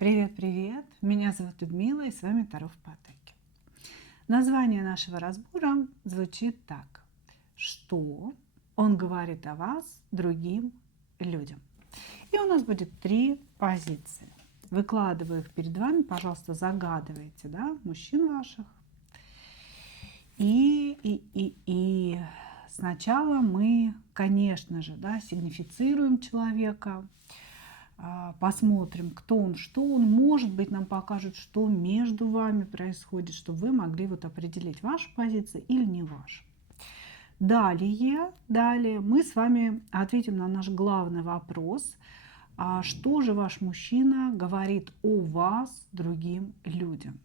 Привет-привет! Меня зовут Людмила, и с вами Таро в потоке. Название нашего разбора звучит так. Что он говорит о вас другим людям? И у нас будет 3 позиции. Выкладываю их перед вами, пожалуйста, загадывайте, да, мужчин ваших. И сначала мы, конечно же, да, сигнифицируем человека, посмотрим, кто он, что он. Может быть, нам покажут, что между вами происходит, чтобы вы могли вот определить, ваша позиция или не ваша. Далее мы с вами ответим на наш главный вопрос. Что же ваш мужчина говорит о вас другим людям?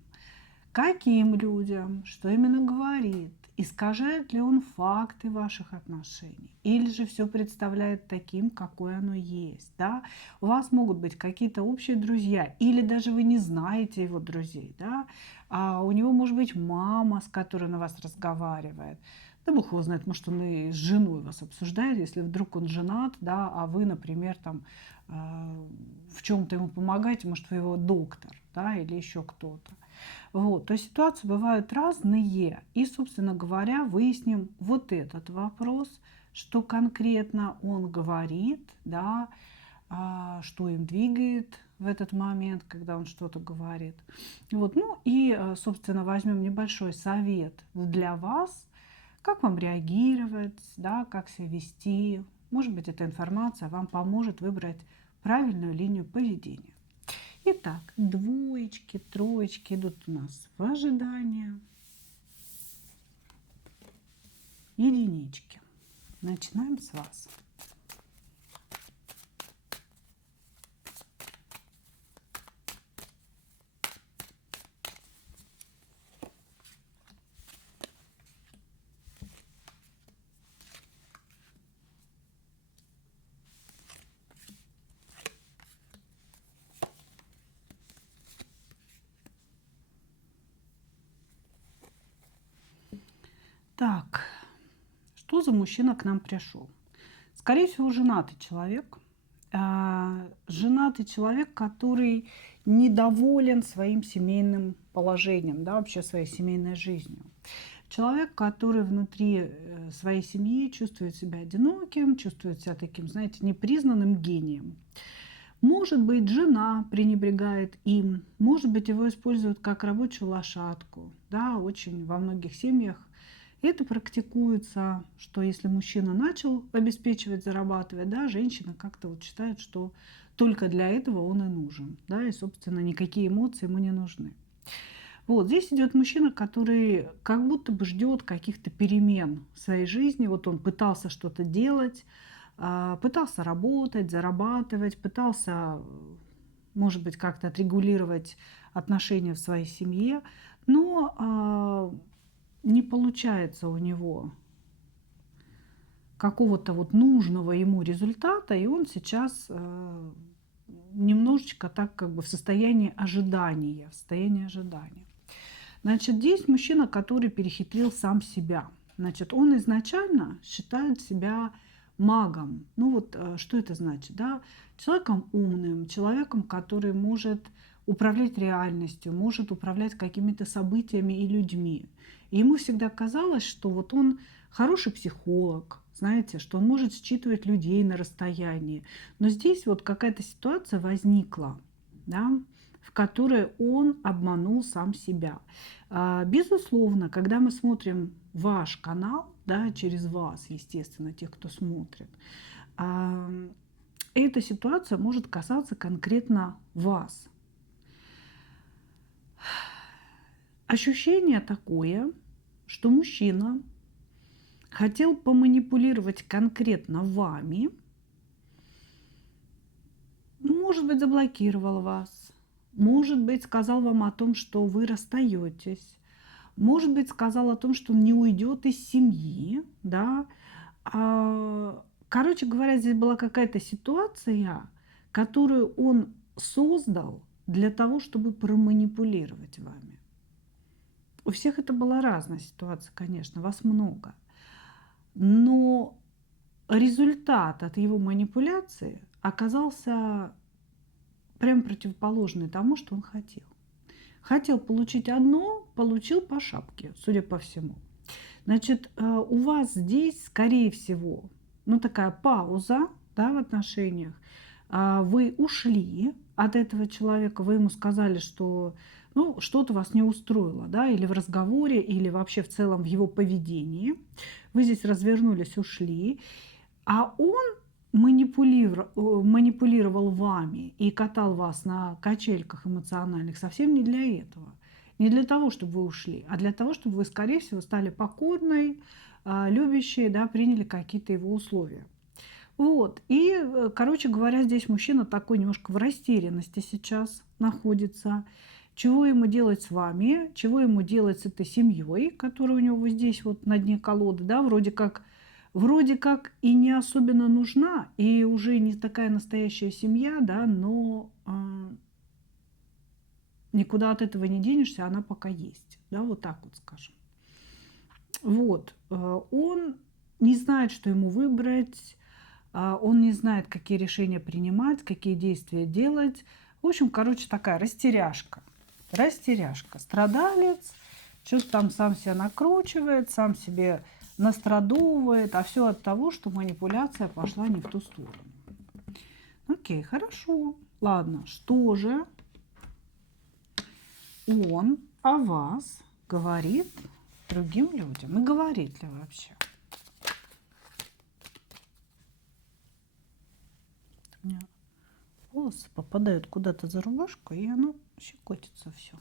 Каким людям? Что именно говорит? Искажает ли он факты ваших отношений? Или же все представляет таким, какое оно есть? Да? У вас могут быть какие-то общие друзья, или даже вы не знаете его друзей. Да? У него может быть мама, с которой на вас разговаривает. Да бог его знает, может, он и с женой вас обсуждает, если вдруг он женат, да, а вы, например, там, в чем-то ему помогаете, может, вы его доктор, да, или еще кто-то. Вот, то есть ситуации бывают разные. И, собственно говоря, выясним вот этот вопрос, что конкретно он говорит, да, что им двигает в этот момент, когда он что-то говорит. Вот, ну и, собственно, возьмем небольшой совет для вас, как вам реагировать, да, как себя вести. Может быть, эта информация вам поможет выбрать правильную линию поведения. Итак, двоечки, троечки идут у нас в ожидание. Единички. Начинаем с вас. Так, что за мужчина к нам пришел? Скорее всего, женатый человек. Женатый человек, который недоволен своим семейным положением, да, вообще своей семейной жизнью. Человек, который внутри своей семьи чувствует себя одиноким, чувствует себя таким, знаете, непризнанным гением. Может быть, жена пренебрегает им, может быть, его используют как рабочую лошадку. Да, очень во многих семьях это практикуется, что если мужчина начал обеспечивать, зарабатывать, да, женщина как-то вот считает, что только для этого он и нужен. Да, и, собственно, никакие эмоции ему не нужны. Вот здесь идет мужчина, который как будто бы ждет каких-то перемен в своей жизни. Вот он пытался что-то делать, пытался работать, зарабатывать, пытался, может быть, как-то отрегулировать отношения в своей семье, но не получается у него какого-то вот нужного ему результата, и он сейчас немножечко так как бы в состоянии ожидания, Значит, здесь мужчина, который перехитрил сам себя. Значит, он изначально считает себя магом. Ну вот что это значит? Да? Человеком умным, человеком, который может управлять реальностью, может управлять какими-то событиями и людьми. И ему всегда казалось, что вот он хороший психолог, знаете, что он может считывать людей на расстоянии. Но здесь вот какая-то ситуация возникла, да, в которой он обманул сам себя. Безусловно, когда мы смотрим ваш канал, да, через вас, естественно, тех, кто смотрит, эта ситуация может касаться конкретно вас. Ощущение такое, что мужчина хотел поманипулировать конкретно вами, может быть, заблокировал вас, может быть, сказал вам о том, что вы расстаетесь, может быть, сказал о том, что он не уйдет из семьи, да. Короче говоря, здесь была какая-то ситуация, которую он создал для того, чтобы проманипулировать вами. У всех это была разная ситуация, конечно, вас много. Но результат от его манипуляции оказался прям противоположное тому, что он хотел. Хотел получить одно, получил по шапке, судя по всему. Значит, у вас здесь, скорее всего, ну такая пауза, да, в отношениях. Вы ушли от этого человека, вы ему сказали, что ну, что-то вас не устроило, да, или в разговоре, или вообще в целом в его поведении. Вы здесь развернулись, ушли, а он манипулировал вами и катал вас на качельках эмоциональных совсем не для этого. Не для того, чтобы вы ушли, а для того, чтобы вы, скорее всего, стали покорной, любящей, да, приняли какие-то его условия. Вот. И, короче говоря, здесь мужчина такой немножко в растерянности сейчас находится. Чего ему делать с вами, чего ему делать с этой семьей, которая у него вот здесь вот на дне колоды, да, вроде как и не особенно нужна, и уже не такая настоящая семья, да, но никуда от этого не денешься, она пока есть, да, вот так вот скажем. Вот, он не знает, что ему выбрать, он не знает, какие решения принимать, какие действия делать. В общем, короче, такая растеряшка. Растеряшка. Страдалец, что-то там сам себя накручивает, сам себе настрадовывает, а все от того, что манипуляция пошла не в ту сторону. Окей, хорошо. Ладно, что же он о вас говорит другим людям? И говорит ли вообще? У меня волосы попадают куда-то за рубашку, и оно щекотится все.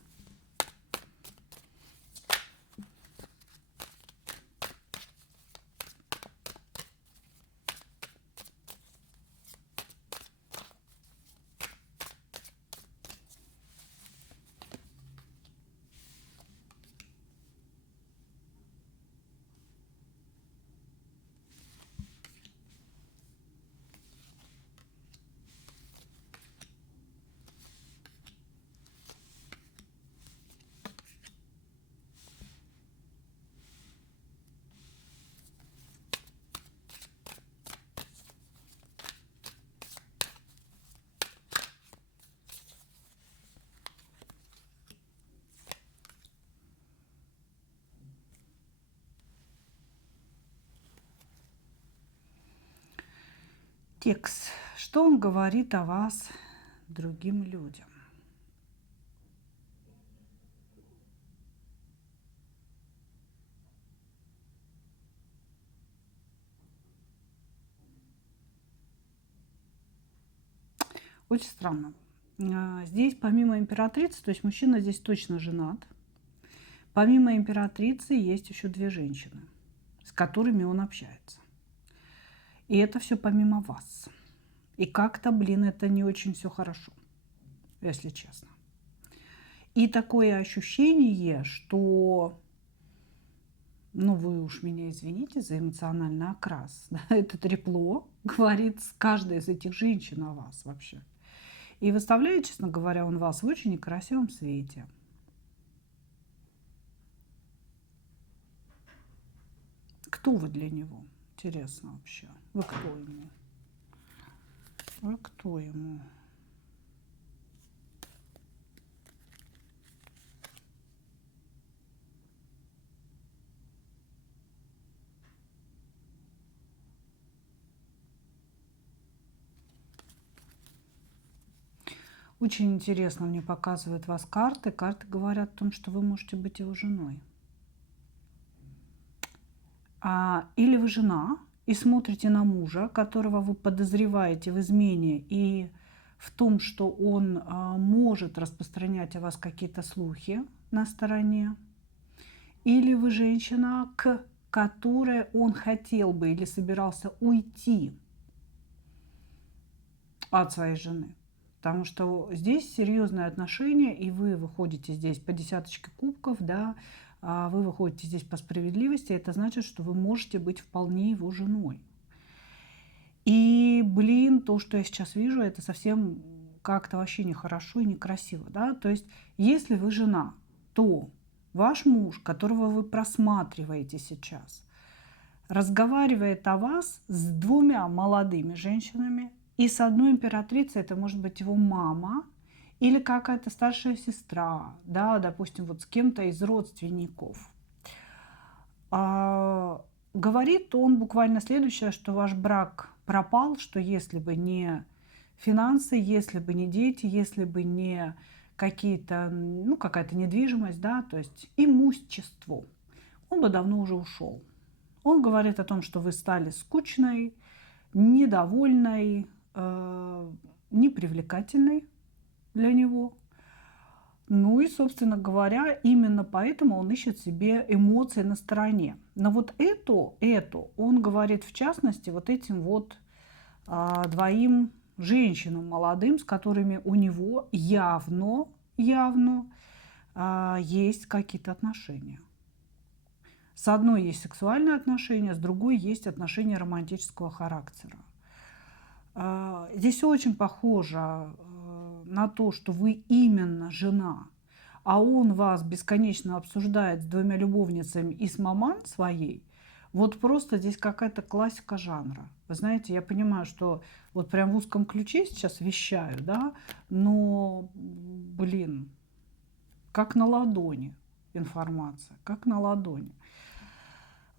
Текст. Что он говорит о вас другим людям? Очень странно. Здесь помимо императрицы, то есть мужчина здесь точно женат, помимо императрицы есть еще две женщины, с которыми он общается. И это все помимо вас. И как-то, блин, это не очень все хорошо, если честно. И такое ощущение, что, ну вы уж меня извините за эмоциональный окрас, да, это трепло говорит каждая из этих женщин о вас вообще. И выставляет, честно говоря, он вас в очень некрасивом свете. Кто вы для него? Интересно вообще. Вы кто ему? Вы кто ему? Очень интересно мне показывают вас карты. Карты говорят о том, что вы можете быть его женой. Или вы жена и смотрите на мужа, которого вы подозреваете в измене и в том, что он может распространять о вас какие-то слухи на стороне. Или вы женщина, к которой он хотел бы или собирался уйти от своей жены. Потому что здесь серьезные отношения, и вы выходите здесь по десяточке кубков, да, вы выходите здесь по справедливости, это значит, что вы можете быть вполне его женой. И, блин, то, что я сейчас вижу, это совсем как-то вообще нехорошо и некрасиво, да. То есть, если вы жена, то ваш муж, которого вы просматриваете сейчас, разговаривает о вас с двумя молодыми женщинами, И с одной императрицей это может быть его мама или какая-то старшая сестра, да, допустим, вот с кем-то из родственников. А, говорит он буквально следующее, что ваш брак пропал, что если бы не финансы, если бы не дети, если бы не какие-то, ну, какая-то недвижимость, да, то есть имущество, он бы давно уже ушел. Он говорит о том, что вы стали скучной, недовольной, непривлекательной для него. Ну и, собственно говоря, именно поэтому он ищет себе эмоции на стороне. Но вот эту он говорит в частности вот этим вот двоим женщинам молодым, с которыми у него явно есть какие-то отношения. С одной есть сексуальные отношения, с другой есть отношения романтического характера. Здесь очень похоже на то, что вы именно жена, а он вас бесконечно обсуждает с двумя любовницами и с маман своей. Вот просто здесь какая-то классика жанра. Вы знаете, я понимаю, что вот прям в узком ключе сейчас вещаю, да, но, блин, как на ладони информация, как на ладони.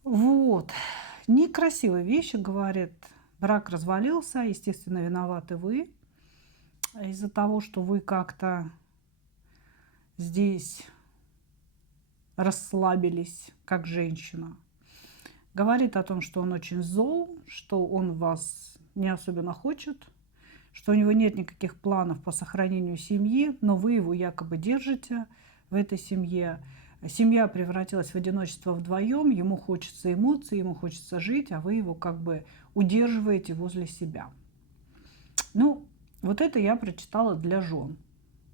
Вот. Некрасивые вещи, говорит. Брак развалился, естественно, виноваты вы. Из-за того, что вы как-то здесь расслабились, как женщина. Говорит о том, что он очень зол, что он вас не особенно хочет, что у него нет никаких планов по сохранению семьи, но вы его якобы держите в этой семье. Семья превратилась в одиночество вдвоем, ему хочется эмоций, ему хочется жить, а вы его как бы удерживаете возле себя. Ну, вот это я прочитала для жен,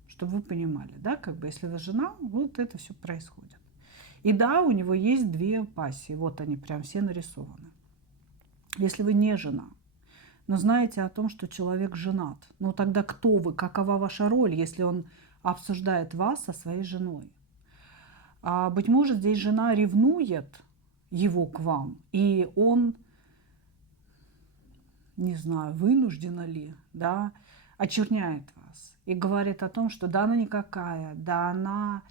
чтобы вы понимали, да, как бы если вы жена, вот это все происходит. И да, у него есть две пассии, вот они прям все нарисованы. Если вы не жена, но знаете о том, что человек женат, ну тогда кто вы, какова ваша роль, если он обсуждает вас со своей женой? Быть может, здесь жена ревнует его к вам, и он, не знаю, вынуждена ли, да, очерняет вас и говорит о том, что да, она никакая, да, она,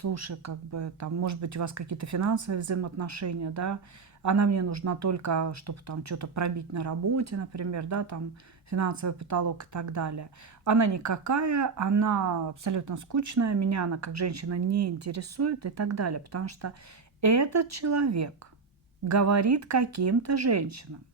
слушай, как бы там, может быть, у вас какие-то финансовые взаимоотношения, да, она мне нужна только, чтобы там что-то пробить на работе, например, да, там финансовый потолок и так далее. Она никакая, она абсолютно скучная, меня она как женщина не интересует и так далее, потому что этот человек говорит каким-то женщинам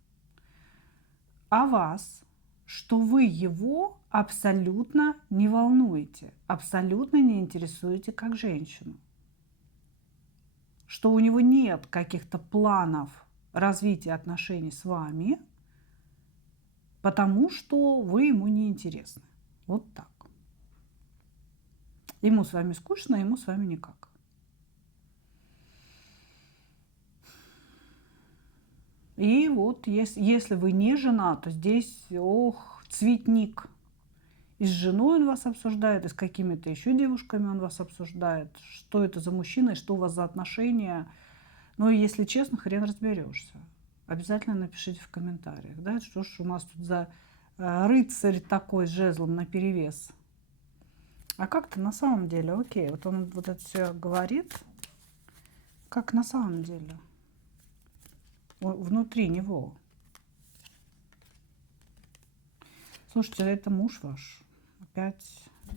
о вас, что вы его абсолютно не волнуете, абсолютно не интересуете как женщину, что у него нет каких-то планов развития отношений с вами, потому что вы ему не интересны. Вот так. Ему с вами скучно, ему с вами никак. И вот если вы не жена, то здесь, ох, цветник. И с женой он вас обсуждает, и с какими-то еще девушками он вас обсуждает. Что это за мужчина, и что у вас за отношения. Ну, и если честно, хрен разберешься. Обязательно напишите в комментариях, да, что ж у нас тут за рыцарь такой с жезлом наперевес. А как-то на самом деле, окей, вот он вот это все говорит, как на самом деле, внутри него. Слушайте, это муж ваш. Опять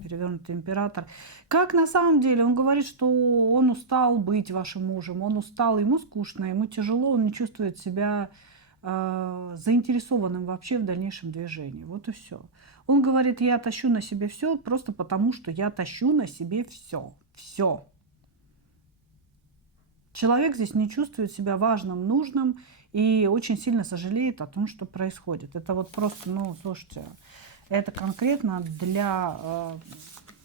перевернутый император. Как на самом деле? Он говорит, что он устал быть вашим мужем, он устал, ему скучно, ему тяжело, он не чувствует себя заинтересованным вообще в дальнейшем движении. Вот и все. Он говорит, я тащу на себе все просто потому, что я тащу на себе все. Все. Человек здесь не чувствует себя важным, нужным и очень сильно сожалеет о том, что происходит. Это вот просто, ну, слушайте, это конкретно для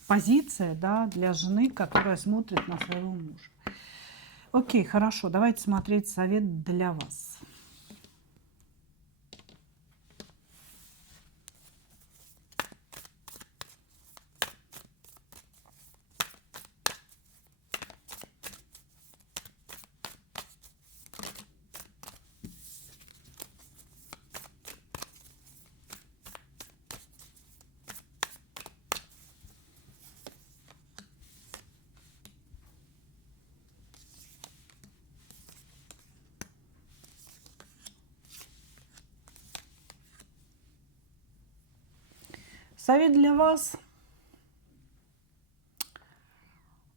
позиции, да, для жены, которая смотрит на своего мужа. Окей, хорошо, давайте смотреть совет для вас. Совет для вас.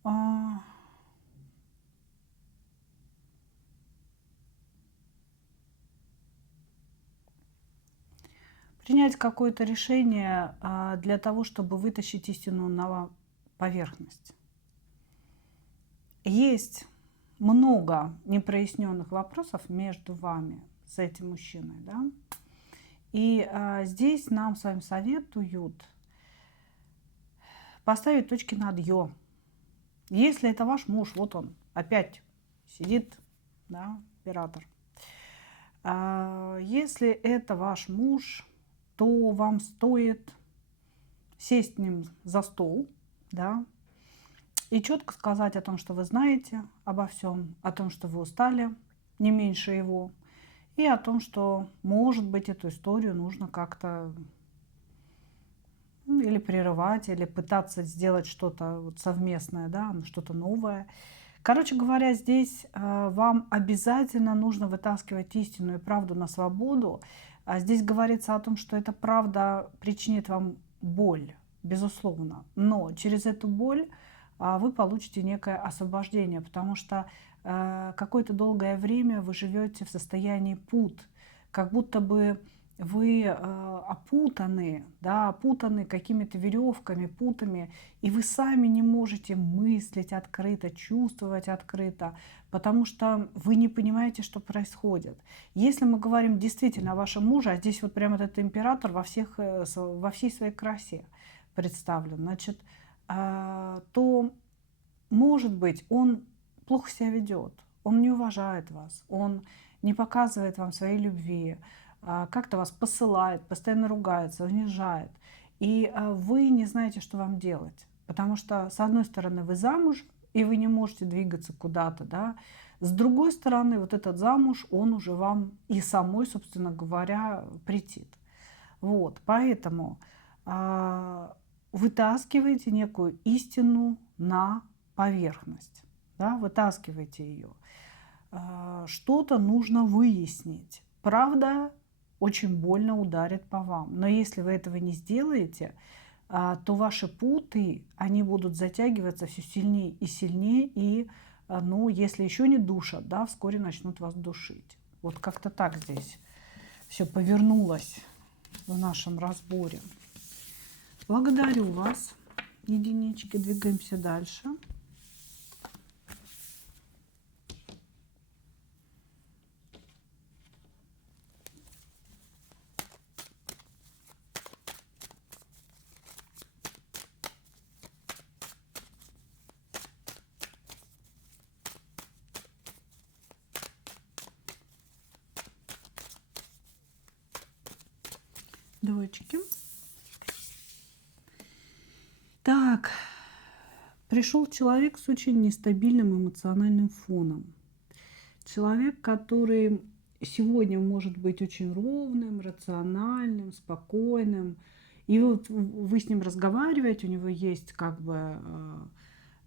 А, Принять какое-то решение для того, чтобы вытащить истину на поверхность. Есть много непроясненных вопросов между вами с этим мужчиной, да? И здесь нам с вами советуют поставить точки над «ё». Если это ваш муж, вот он опять сидит, да, император. Если это ваш муж, то вам стоит сесть с ним за стол, да, и четко сказать о том, что вы знаете обо всем, о том, что вы устали не меньше его, и о том, что, может быть, эту историю нужно как-то или прерывать, или пытаться сделать что-то вот совместное, да, что-то новое. Короче говоря, здесь вам обязательно нужно вытаскивать истину и правду на свободу. Здесь говорится о том, что эта правда причинит вам боль, безусловно. Но через эту боль вы получите некое освобождение, потому что какое-то долгое время вы живете в состоянии пут, как будто бы вы опутаны, да, опутаны какими-то веревками, путами, и вы сами не можете мыслить открыто, чувствовать открыто, потому что вы не понимаете, что происходит. Если мы говорим действительно о вашем муже, а здесь вот прямо этот император во всей своей красе представлен, значит, то, может быть, он плохо себя ведет, он не уважает вас, он не показывает вам своей любви, как-то вас посылает, постоянно ругается, унижает. И вы не знаете, что вам делать. Потому что, с одной стороны, вы замуж, и вы не можете двигаться куда-то, да. С другой стороны, вот этот замуж, он уже вам и самой, собственно говоря, претит. Вот, поэтому вытаскивайте некую истину на поверхность, да, вытаскивайте ее. Что-то нужно выяснить. Правда очень больно ударит по вам. Но если вы этого не сделаете, то ваши путы, они будут затягиваться все сильнее и сильнее. И, ну, если еще не душат, да, вскоре начнут вас душить. Вот как-то так здесь все повернулось в нашем разборе. Благодарю вас, единички. Двигаемся дальше. Двоечки. Так, пришел человек с очень нестабильным эмоциональным фоном. Человек, который сегодня может быть очень ровным, рациональным, спокойным. И вот вы с ним разговариваете, у него есть как бы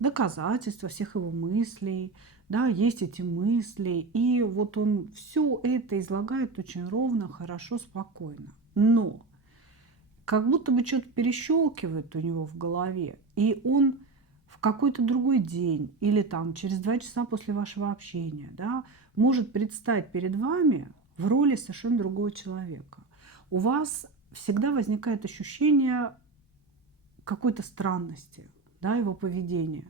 доказательства всех его мыслей, да, есть эти мысли. И вот он все это излагает очень ровно, хорошо, спокойно. Но как будто бы что-то перещелкивает у него в голове, и он в какой-то другой день или там через 2 часа после вашего общения, да, может предстать перед вами в роли совершенно другого человека. У вас всегда возникает ощущение какой-то странности, да, его поведения.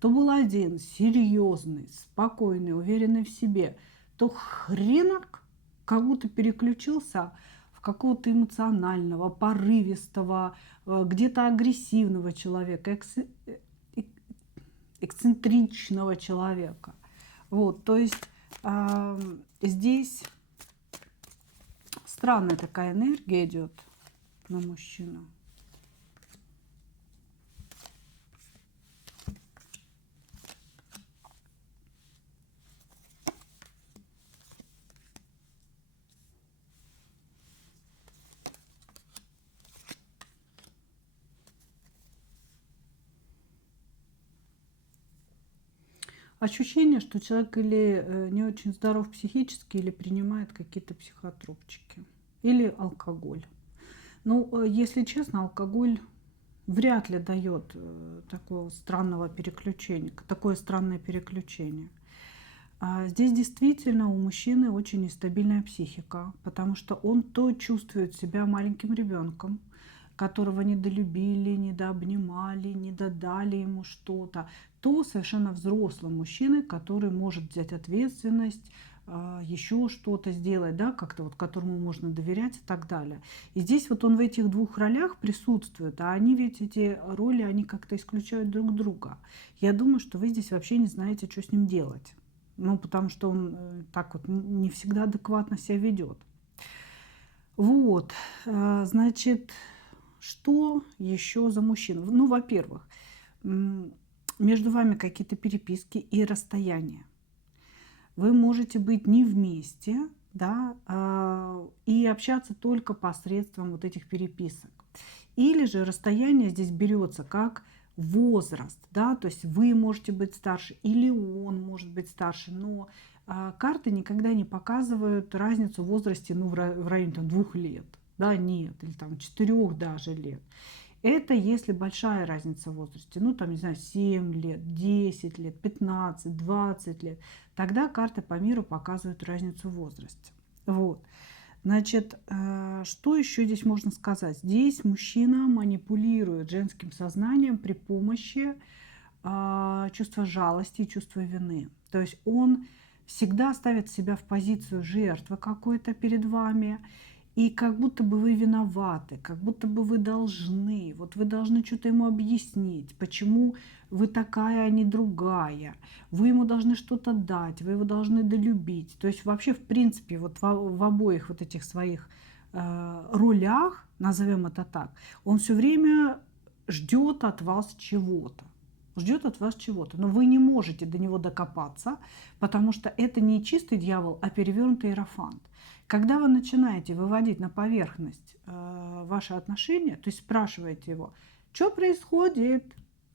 То был один серьезный, спокойный, уверенный в себе, то хренак как будто переключился в какого-то эмоционального, порывистого, где-то агрессивного человека, эксцентричного человека. Вот, то есть здесь странная такая энергия идет на мужчину. Ощущение, что человек или не очень здоров психически, или принимает какие-то психотропчики, или алкоголь. Ну, если честно, алкоголь вряд ли дает такое странное переключение. Здесь действительно у мужчины очень нестабильная психика, потому что он то чувствует себя маленьким ребенком, которого недолюбили, недообнимали, не додали ему что-то, то совершенно взрослым мужчиной, который может взять ответственность, еще что-то сделать, да, как-то вот которому можно доверять и так далее. И здесь вот он в этих двух ролях присутствует, а они ведь, эти роли, они как-то исключают друг друга. Я думаю, что вы здесь вообще не знаете, что с ним делать. Ну, потому что он так вот не всегда адекватно себя ведет. Вот, значит, что еще за мужчина? Ну, во-первых, между вами какие-то переписки и расстояния. Вы можете быть не вместе, да, и общаться только посредством вот этих переписок. Или же расстояние здесь берется как возраст, да, то есть вы можете быть старше или он может быть старше, но карты никогда не показывают разницу в возрасте, ну, в районе там, 2 лет, да, нет, или там 4 даже лет. Это если большая разница в возрасте, ну там, не знаю, 7 лет, 10 лет, 15, 20 лет, тогда карты по миру показывают разницу в возрасте. Вот. Значит, что еще здесь можно сказать? Здесь мужчина манипулирует женским сознанием при помощи чувства жалости и чувства вины. То есть он всегда ставит себя в позицию жертвы какой-то перед вами, и как будто бы вы виноваты, как будто бы вы должны. Вот вы должны что-то ему объяснить, почему вы такая, а не другая. Вы ему должны что-то дать, вы его должны долюбить. То есть вообще, в принципе, вот в обоих вот этих своих ролях, назовем это так, он все время ждет от вас чего-то. Ждет от вас чего-то, но вы не можете до него докопаться, потому что это не чистый дьявол, а перевернутый иерофант. Когда вы начинаете выводить на поверхность ваши отношения, то есть спрашиваете его, что происходит,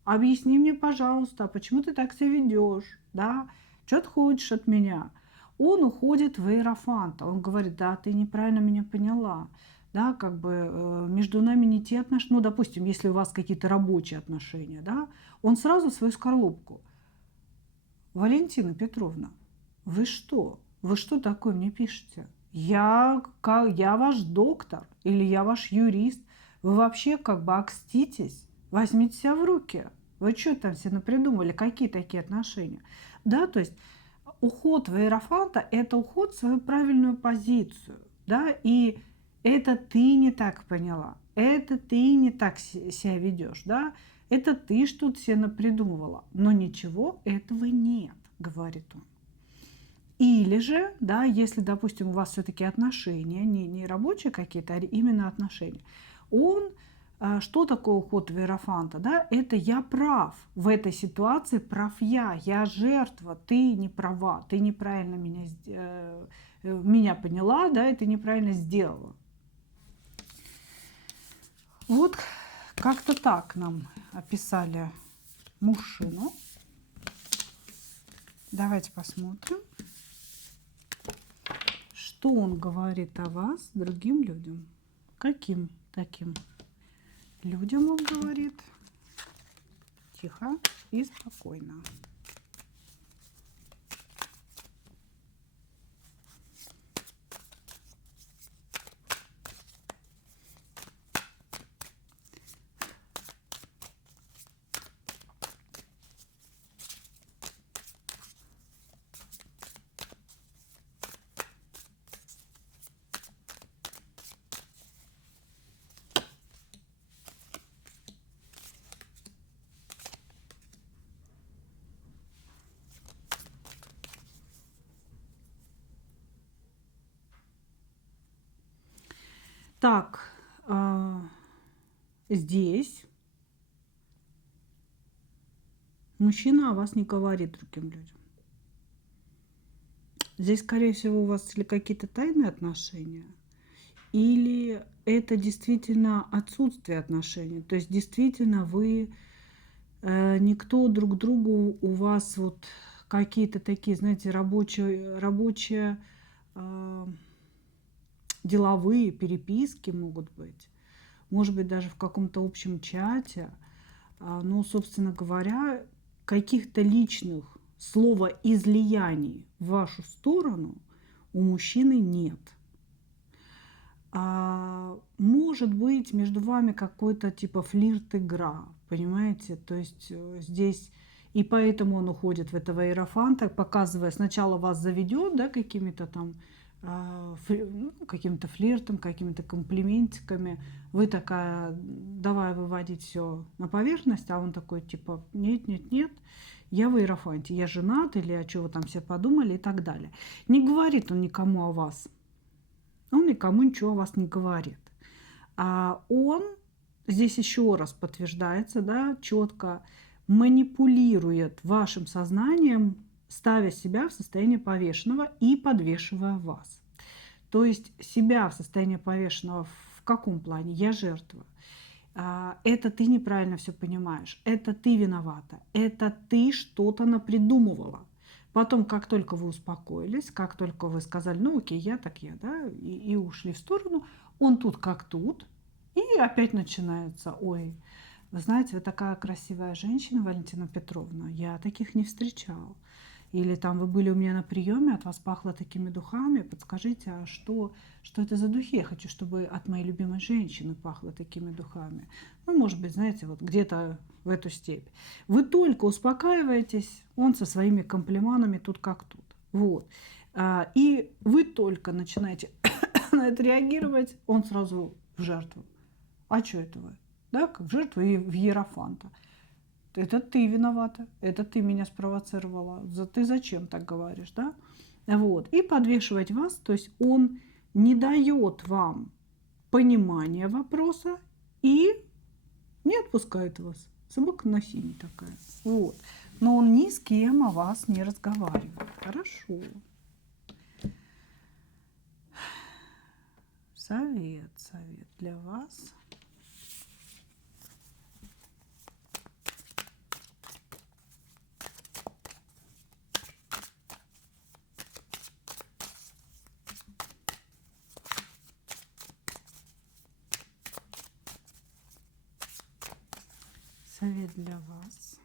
объясни мне, пожалуйста, почему ты так себя ведешь, да, что ты хочешь от меня, он уходит в иерофанта, он говорит, да, ты неправильно меня поняла, да, как бы между нами не те отношения, ну, допустим, если у вас какие-то рабочие отношения, да, он сразу в свою скорлупку. Валентина Петровна, вы что? Вы что такое мне пишете? Я ваш доктор или я ваш юрист. Вы вообще как бы окститесь, возьмите себя в руки. Вы что там все напридумали? Какие такие отношения? Да, то есть уход в иерофанта – это уход в свою правильную позицию. Да, и это ты не так поняла, это ты не так себя ведешь, да, это ты что-то себе напридумывала, но ничего этого нет, говорит он. Или же, да, если, допустим, у вас все-таки отношения, не рабочие какие-то, а именно отношения, он, что такое уход в иерофанта, да, это я прав, в этой ситуации прав я жертва, ты не права, ты неправильно меня поняла, да, и ты неправильно сделала. Вот как-то так нам описали мужчину. Давайте посмотрим, что он говорит о вас другим людям. Каким таким людям он говорит? Тихо и спокойно. Так, здесь мужчина о вас не говорит другим людям. Здесь, скорее всего, у вас или какие-то тайные отношения, или это действительно отсутствие отношений. То есть действительно вы никто друг другу, у вас вот какие-то такие, знаете, рабочие деловые переписки могут быть. может быть, даже в каком-то общем чате. Но, собственно говоря, каких-то личных словоизлияний в вашу сторону у мужчины нет. Может быть, между вами какой-то типа флирт-игра, понимаете? То есть здесь и поэтому он уходит в этого иерофанта, показывая, сначала вас заведет, да, какими-то там каким-то флиртом, какими-то комплиментиками. Вы такая, давай выводить все на поверхность, а он такой, типа, нет, нет, нет, я в иерофанте, я женат, или о чем вы там все подумали и так далее. Не говорит он никому о вас. Он никому ничего о вас не говорит. А он здесь еще раз подтверждается, да, четко манипулирует вашим сознанием, ставя себя в состояние повешенного и подвешивая вас. То есть себя в состоянии повешенного в каком плане? Я жертва. Это ты неправильно все понимаешь. Это ты виновата. Это ты что-то напридумывала. Потом, как только вы успокоились, как только вы сказали, ну окей, я так я, да, и ушли в сторону, он тут как тут, и опять начинается, ой, вы знаете, вы такая красивая женщина, Валентина Петровна, я таких не встречал. Или там вы были у меня на приеме, от вас пахло такими духами, подскажите, а что это за духи? Я хочу, чтобы от моей любимой женщины пахло такими духами. Ну, может быть, знаете, вот где-то в эту степь. Вы только успокаиваетесь, он со своими комплиментами тут как тут. Вот. И вы только начинаете на это реагировать, он сразу в жертву. А что это вы? Да, как в жертву и в иерофанта. Это ты виновата, это ты меня спровоцировала, ты зачем так говоришь, да? Вот. И подвешивать вас, то есть он не дает вам понимания вопроса и не отпускает вас. Собака на синий такая. Вот. Но он ни с кем о вас не разговаривает. Хорошо. Совет для вас. Совет для вас.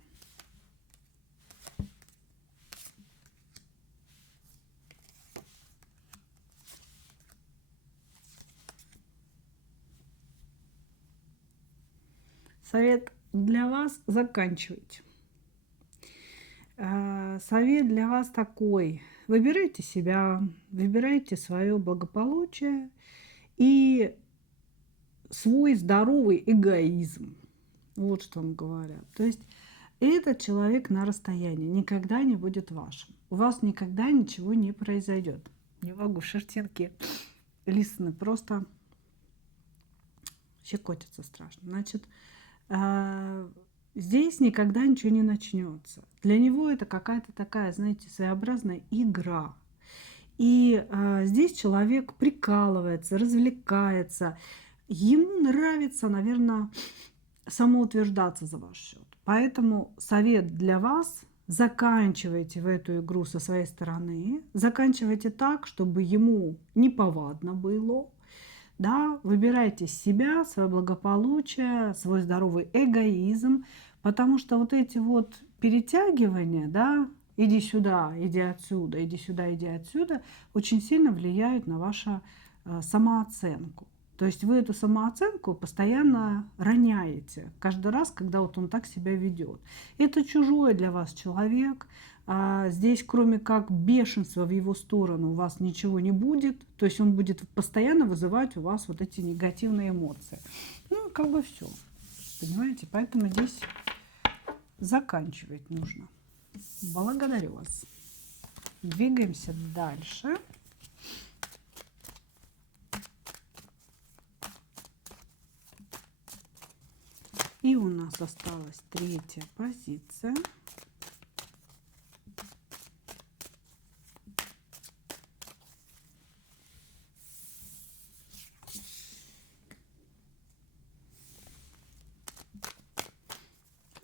Совет для вас – заканчивайте. Совет для вас такой. Выбирайте себя, выбирайте свое благополучие и свой здоровый эгоизм. Вот что вам говорят. То есть этот человек на расстоянии никогда не будет вашим. У вас никогда ничего не произойдет. Не могу, шерстинки листаны просто щекотятся страшно. Значит, здесь никогда ничего не начнется. Для него это какая-то такая, знаете, своеобразная игра. И здесь человек прикалывается, развлекается. Ему нравится, наверное, самоутверждаться за ваш счет. Поэтому совет для вас: заканчивайте в эту игру со своей стороны. Заканчивайте так, чтобы ему неповадно было. Да, выбирайте себя, свое благополучие, свой здоровый эгоизм, потому что вот эти вот перетягивания, да, иди сюда, иди отсюда, иди сюда, иди отсюда, очень сильно влияют на вашу самооценку. То есть вы эту самооценку постоянно роняете каждый раз, когда вот он так себя ведет. Это чужой для вас человек. Здесь, кроме как бешенства в его сторону, у вас ничего не будет. То есть он будет постоянно вызывать у вас вот эти негативные эмоции. Ну, как бы все. Понимаете? Поэтому здесь заканчивать нужно. Благодарю вас. Двигаемся дальше. И у нас осталась третья позиция.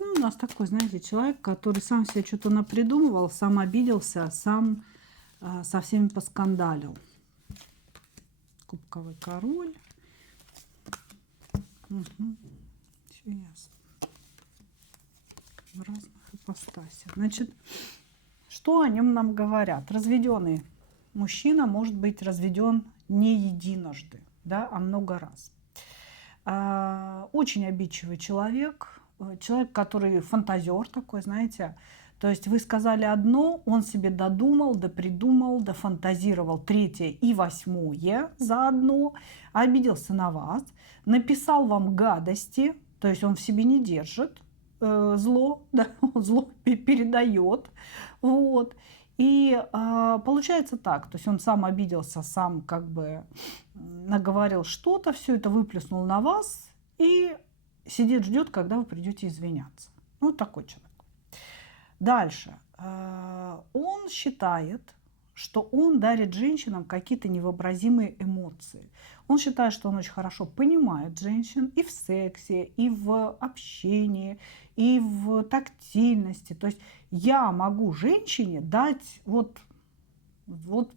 Ну, у нас такой, знаете, человек, который сам себе что-то напридумывал, сам обиделся, сам со всеми поскандалил. Кубковый король. Угу. Все ясно. В разных ипостасях. Значит, что о нем нам говорят? Разведенный мужчина может быть разведен не единожды, да, а много раз. Очень обидчивый человек, человек, который фантазер такой, знаете. То есть вы сказали одно, он себе додумал, допридумал, дофантазировал третье и восьмое заодно, обиделся на вас, написал вам гадости, то есть он в себе не держит зло, да, он зло передает, вот. И получается так, то есть он сам обиделся, сам как бы наговорил что-то, все это выплеснул на вас и сидит, ждет, когда вы придете извиняться. Ну, вот такой человек. Дальше. Он считает, что он дарит женщинам какие-то невообразимые эмоции. Он считает, что он очень хорошо понимает женщин и в сексе, и в общении, и в тактильности. То есть я могу женщине дать вот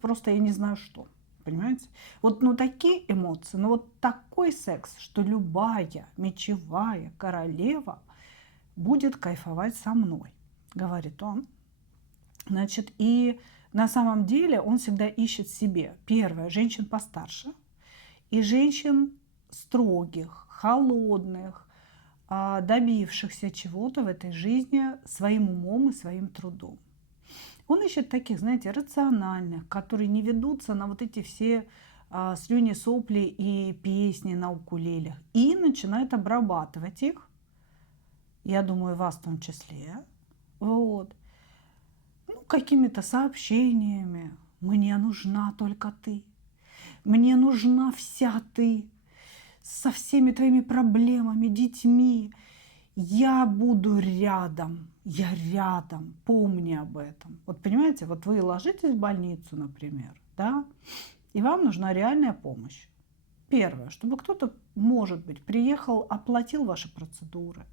просто я не знаю что. Понимаете? Вот ну, такие эмоции, ну вот такой секс, что любая мечевая королева будет кайфовать со мной, говорит он. Значит, и на самом деле он всегда ищет себе, первое, женщин постарше и женщин строгих, холодных, добившихся чего-то в этой жизни своим умом и своим трудом. Он ищет таких, знаете, рациональных, которые не ведутся на вот эти все слюни, сопли и песни на укулелях. И начинает обрабатывать их, я думаю, вас в том числе, вот, ну, какими-то сообщениями. Мне нужна только ты. Мне нужна вся ты. Со всеми твоими проблемами, детьми. Я буду рядом, я рядом, помни об этом. Вот понимаете, вот вы ложитесь в больницу, например, да, и вам нужна реальная помощь. Первое, чтобы кто-то, может быть, приехал, оплатил ваши процедуры,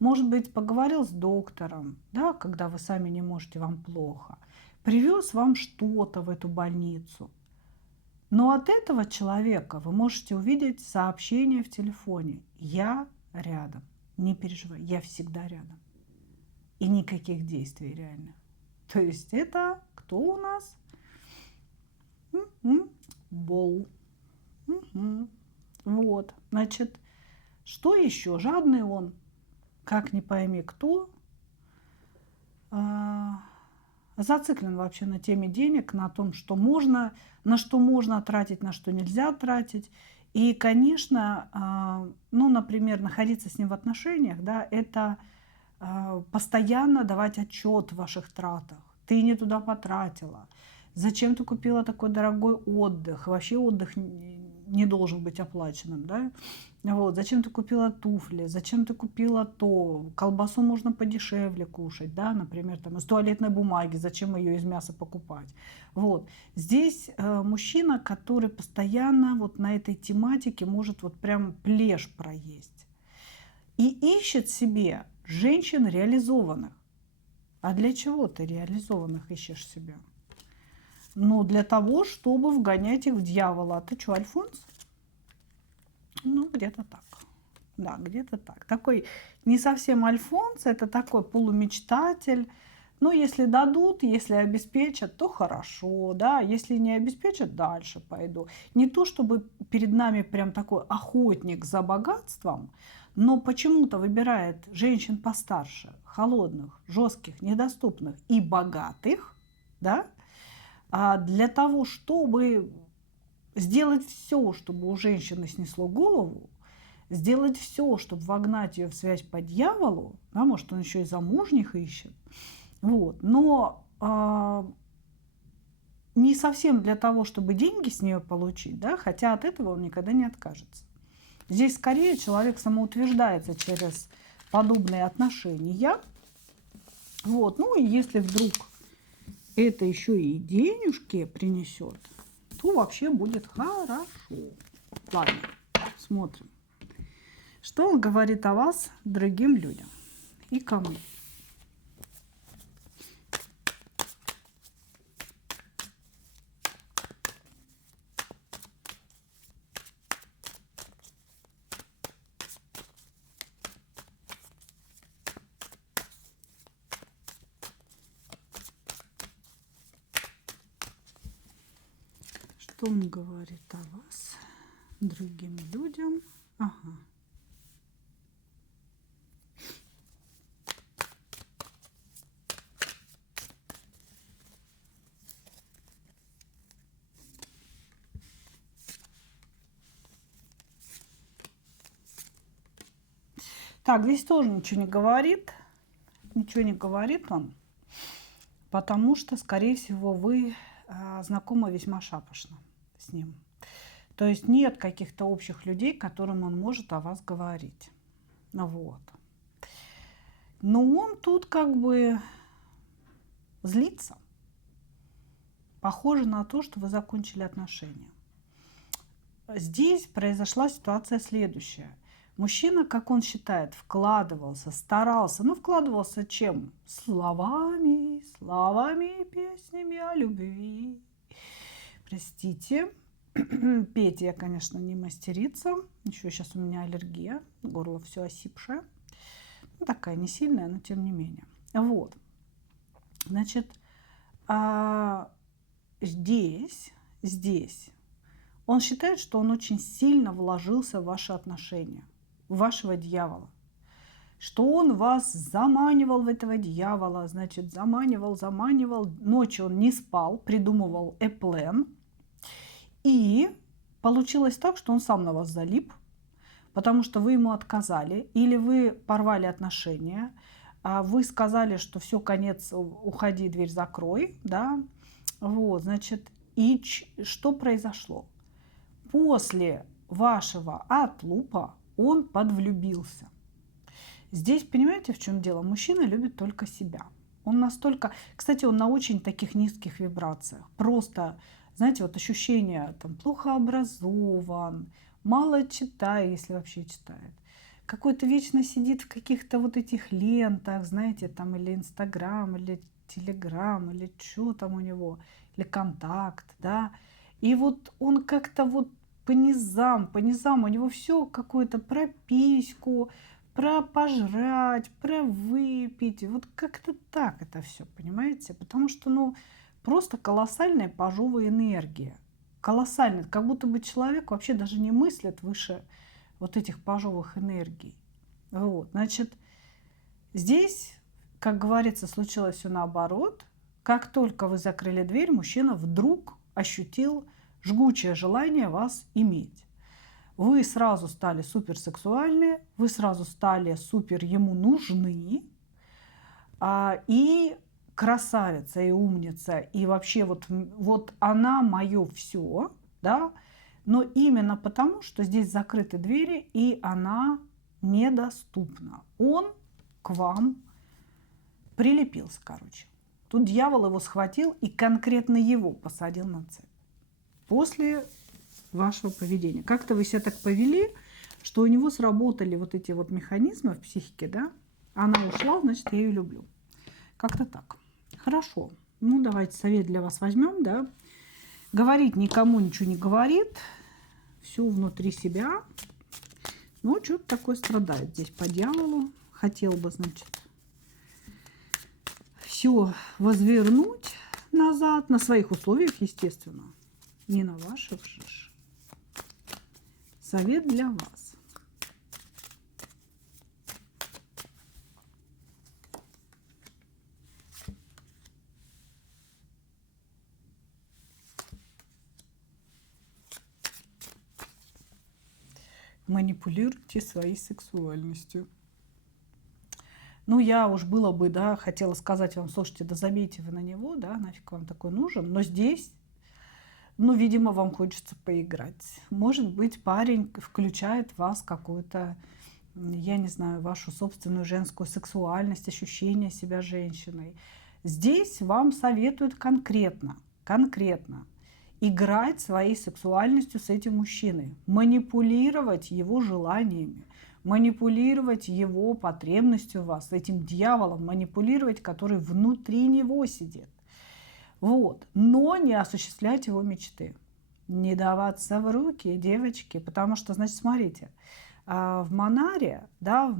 может быть, поговорил с доктором, да, когда вы сами не можете, вам плохо, привез вам что-то в эту больницу. Но от этого человека вы можете увидеть сообщение в телефоне: «Я рядом». Не переживай, я всегда рядом. И никаких действий реально. То есть это кто у нас? Бол. Вот, значит, что еще? Жадный он, как не пойми кто. Зациклен вообще на теме денег, на том, что можно, на что можно тратить, на что нельзя тратить. И, конечно, ну, например, находиться с ним в отношениях, да, это постоянно давать отчет в ваших тратах. Ты не туда потратила. Зачем ты купила такой дорогой отдых? Вообще отдых не должен быть оплаченным, да? Вот. Зачем ты купила туфли? Зачем ты купила то? Колбасу можно подешевле кушать, да, например, там, из туалетной бумаги. Зачем ее из мяса покупать? Вот. Здесь мужчина, который постоянно вот на этой тематике может вот прям плешь проесть. И ищет себе женщин реализованных. А для чего ты реализованных ищешь себе? Ну, для того, чтобы вгонять их в дьявола. А ты что, Альфонс? Ну, где-то так. Да, где-то так. Такой не совсем Альфонс, это такой полумечтатель. Ну, если дадут, если обеспечат, то хорошо, да. Если не обеспечат, дальше пойду. Не то, чтобы перед нами прям такой охотник за богатством, но почему-то выбирает женщин постарше, холодных, жестких, недоступных и богатых, да, для того, чтобы сделать все, чтобы у женщины снесло голову, сделать все, чтобы вогнать ее в связь по дьяволу, да, может, он еще и замужних ищет, вот, но не совсем для того, чтобы деньги с нее получить, да, хотя от этого он никогда не откажется. Здесь скорее человек самоутверждается через подобные отношения. Вот. Ну и если вдруг это еще и денежки принесет, то вообще будет хорошо. Ладно, смотрим. Что он говорит о вас другим людям и кому? Что он говорит о вас другим людям? Ага. Так, здесь тоже ничего не говорит. Ничего не говорит он, потому что, скорее всего, вы знакомы весьма шапошно с ним. То есть нет каких-то общих людей, которым он может о вас говорить. Вот. Но он тут как бы злится. Похоже на то, что вы закончили отношения. Здесь произошла ситуация следующая. Мужчина, как он считает, вкладывался, старался. Ну, вкладывался чем? Словами, песнями о любви. Простите, петь я, конечно, не мастерица. Еще сейчас у меня аллергия, горло все осипшее. Ну, такая не сильная, но тем не менее. Вот. Значит, здесь он считает, что он очень сильно вложился в ваши отношения, в вашего дьявола. Что он вас заманивал в этого дьявола, значит, заманивал. Ночью он не спал, придумывал план. И получилось так, что он сам на вас залип, потому что вы ему отказали, или вы порвали отношения, вы сказали, что все, конец, уходи, дверь закрой, да, вот, значит, и что произошло? После вашего отлупа он подвлюбился. Здесь, понимаете, в чем дело? Мужчина любит только себя. Он настолько... Кстати, он на очень таких низких вибрациях. Просто, знаете, вот ощущение, там, плохо образован, мало читает, если вообще читает. Какой-то вечно сидит в каких-то вот этих лентах, знаете, там, или Инстаграм, или Телеграм, или что там у него, или Контакт, да. И вот он как-то вот по низам, у него все какое-то про письку, про пожрать, про выпить. Вот как-то так это все, понимаете? Потому что, ну, просто колоссальная пожовая энергия. Колоссальная. Как будто бы человек вообще даже не мыслит выше вот этих пожовых энергий. Вот, значит, здесь, как говорится, случилось все наоборот. Как только вы закрыли дверь, мужчина вдруг ощутил жгучее желание вас иметь. Вы сразу стали суперсексуальны, вы сразу стали супер ему нужны, и красавица, и умница, и вообще вот она мое все, да, но именно потому, что здесь закрыты двери, и она недоступна. Он к вам прилепился, короче. Тут дьявол его схватил и конкретно его посадил на цепь. После вашего поведения. Как-то вы себя так повели, что у него сработали вот эти вот механизмы в психике, да? Она ушла, значит, я ее люблю. Как-то так. Хорошо. Ну, давайте совет для вас возьмем, да? Говорить никому ничего не говорит. Все внутри себя. Ну, что-то такое страдает здесь по дьяволу. Хотел бы, значит, все возвернуть назад на своих условиях, естественно. Не на ваших же. Совет для вас. Манипулируйте своей сексуальностью. Ну, я уж было бы, да, хотела сказать вам, слушайте, да забейте вы на него, да, нафиг вам такой нужен. Но здесь, ну, видимо, вам хочется поиграть. Может быть, парень включает в вас какую-то, я не знаю, вашу собственную женскую сексуальность, ощущение себя женщиной. Здесь вам советуют конкретно играть своей сексуальностью с этим мужчиной, манипулировать его желаниями, манипулировать его потребностью в вас, этим дьяволом манипулировать, который внутри него сидит. Вот. Но не осуществлять его мечты. Не даваться в руки, девочки, потому что, значит, смотрите, в Манаре, да,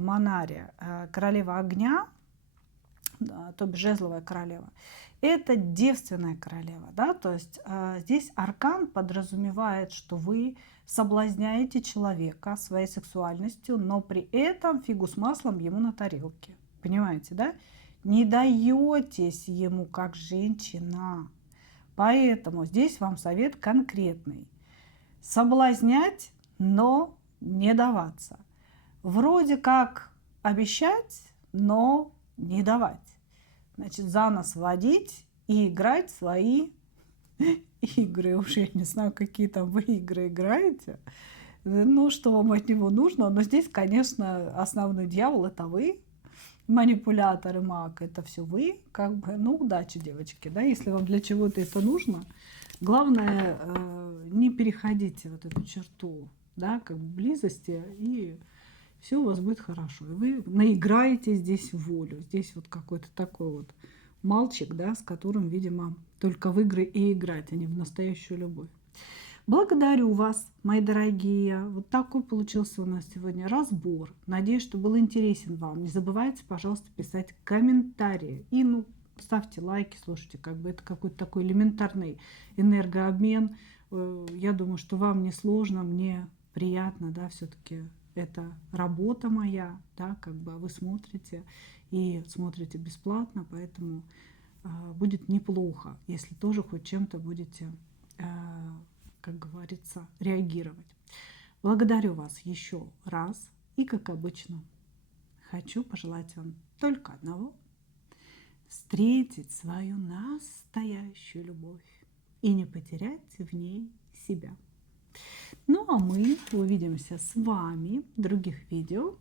королева огня, да, то бишь жезловая королева, это девственная королева, да, то есть здесь аркан подразумевает, что вы соблазняете человека своей сексуальностью, но при этом фигу с маслом ему на тарелке, понимаете, да? Не даетесь ему как женщина, поэтому здесь вам совет конкретный. Соблазнять, но не даваться. Вроде как обещать, но не давать. Значит, за нос водить и играть свои игры. Уж я не знаю, какие там вы игры играете. Ну, что вам от него нужно. Но здесь, конечно, основной дьявол – это вы. Манипулятор и маг – это все вы. Как бы, ну, удачи, девочки. Да? Если вам для чего-то это нужно, главное, не переходите вот эту черту, да, как бы близости, и все у вас будет хорошо. И вы наиграете здесь волю. Здесь вот какой-то такой вот мальчик, да, с которым, видимо, только в игры и играть, а не в настоящую любовь. Благодарю вас, мои дорогие. Вот такой получился у нас сегодня разбор. Надеюсь, что был интересен вам. Не забывайте, пожалуйста, писать комментарии. И, ну, ставьте лайки, слушайте, как бы это какой-то такой элементарный энергообмен. Я думаю, что вам не сложно, мне приятно, да, все-таки это работа моя, да, как бы вы смотрите и смотрите бесплатно, поэтому будет неплохо, если тоже хоть чем-то будете, как говорится, реагировать. Благодарю вас еще раз и, как обычно, хочу пожелать вам только одного: встретить свою настоящую любовь и не потерять в ней себя. Ну а мы увидимся с вами в других видео.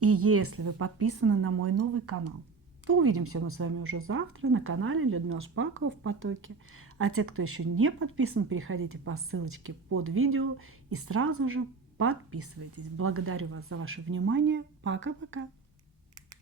И если вы подписаны на мой новый канал, то увидимся мы с вами уже завтра на канале Людмила Шпакова в потоке. А те, кто еще не подписан, переходите по ссылочке под видео и сразу же подписывайтесь. Благодарю вас за ваше внимание. Пока-пока.